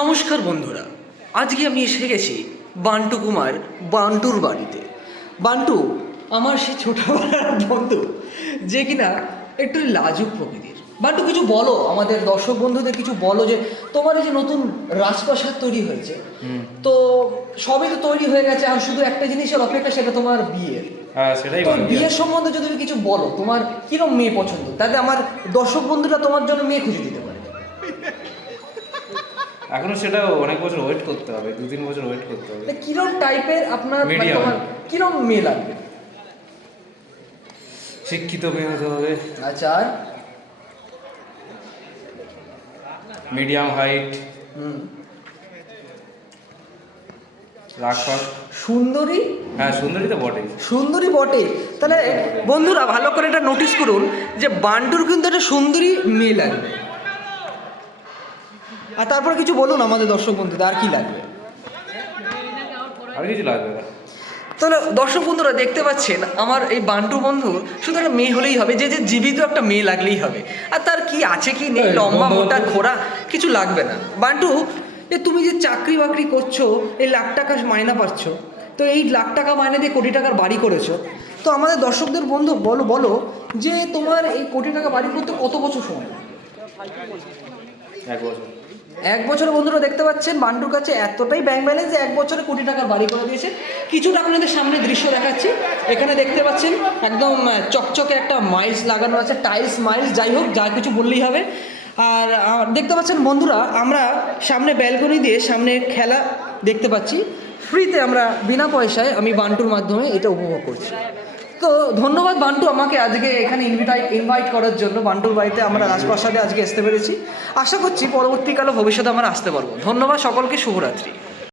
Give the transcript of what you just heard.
নমস্কার বন্ধুরা, আজকে আমি এসে গেছি বান্টু কুমার বান্টুর বাড়িতে। বান্টু আমার সে ছোটবেলার বন্ধু, যে কিনা একটু লাজুক প্রকৃতির। বান্টু কিছু বলো, আমাদের দর্শক বন্ধুদের কিছু বলো, যে তোমার এই যে নতুন রাজপ্রাসাদ তৈরি হয়েছে, তো সবই তো তৈরি হয়ে গেছে, আর শুধু একটা জিনিসের অপেক্ষা, সেটা তোমার বিয়ের। হ্যাঁ সেটাই তো বলি। বিয়ের সম্বন্ধে যদি তুমি কিছু বলো, তোমার কিরম মেয়ে পছন্দ, তাতে আমার দর্শক বন্ধুরা তোমার জন্য মেয়ে খুঁজে দিতে পারে। এখনো সেটা অনেক বছর ওয়েট করতে হবে, 2-3 বছর ওয়েট করতে হবে। তা কিরম টাইপের আপনার, মানে Medium. তোমার কিরম মেয়ে লাগবে? শিক্ষিত মেয়ে হতে হবে, আচ্ছা, আর মিডিয়াম হাইট, হুম, রাগফাগ। সুন্দরী। হ্যাঁ সুন্দরী তো বটেই। সুন্দরী বটে। তাহলে বন্ধুরা ভালো করে এটা নোটিস করুন যে বান্টুর কিন্তু একটা সুন্দরী মেয়ে লাগবে। আর তারপর কিছু বলুন আমাদের দর্শক বন্ধুদের, আর কি লাগবে? আর কিছু লাগবে না। তাহলে দর্শক বন্ধুরা দেখতে পাচ্ছেন, আমার এই বান্টু বন্ধু শুধু একটা মেয়ে হলেই হবে, যে জীবিত একটা মেয়ে লাগলেই হবে। আর তার কি আছে কি নেই, লম্বা মোটা খোড়া, কিছু লাগবে না। বান্টু, এ তুমি যে চাকরি বাকরি করছো, এই লাখ টাকা মাইনা পাচ্ছ, তো এই লাখ টাকা মাইনে দিয়ে কোটি টাকার বাড়ি করেছো, তো আমাদের দর্শকদের বন্ধু বলো বলো যে তোমার এই কোটি টাকা বাড়ি করতে কত বছর সময় লাগবে? 1 বছর। 1 বছরে বন্ধুরা দেখতে পাচ্ছেন বান্টুর কাছে এতটাই ব্যাংক ব্যালেন্স যে 1 বছরে কোটি টাকার বাড়ি করে দিয়েছে। কিছুটা আপনাদের সামনে দৃশ্য দেখাচ্ছি। এখানে দেখতে পাচ্ছেন একদম চকচকে একটা মাইলস লাগানো আছে, টাইলস মাইলস, যাই হোক যা কিছু বললেই হবে। আর দেখতে পাচ্ছেন বন্ধুরা, আমরা সামনে ব্যালকনি দিয়ে সামনে খেলা দেখতে পাচ্ছি, ফ্রিতে আমরা বিনা পয়সায় আমি বান্টুর মাধ্যমে এটা উপভোগ করছি। তো ধন্যবাদ বান্টু আমাকে আজকে এখানে ইনভাইট করার জন্য। বান্টুর বাড়িতে আমরা রাজপ্রাসাদে আজকে আসতে পেরেছি। আশা করছি পরবর্তীকালে ভবিষ্যতে আমরা আসতে পারবো। ধন্যবাদ সকলকে, শুভরাত্রি।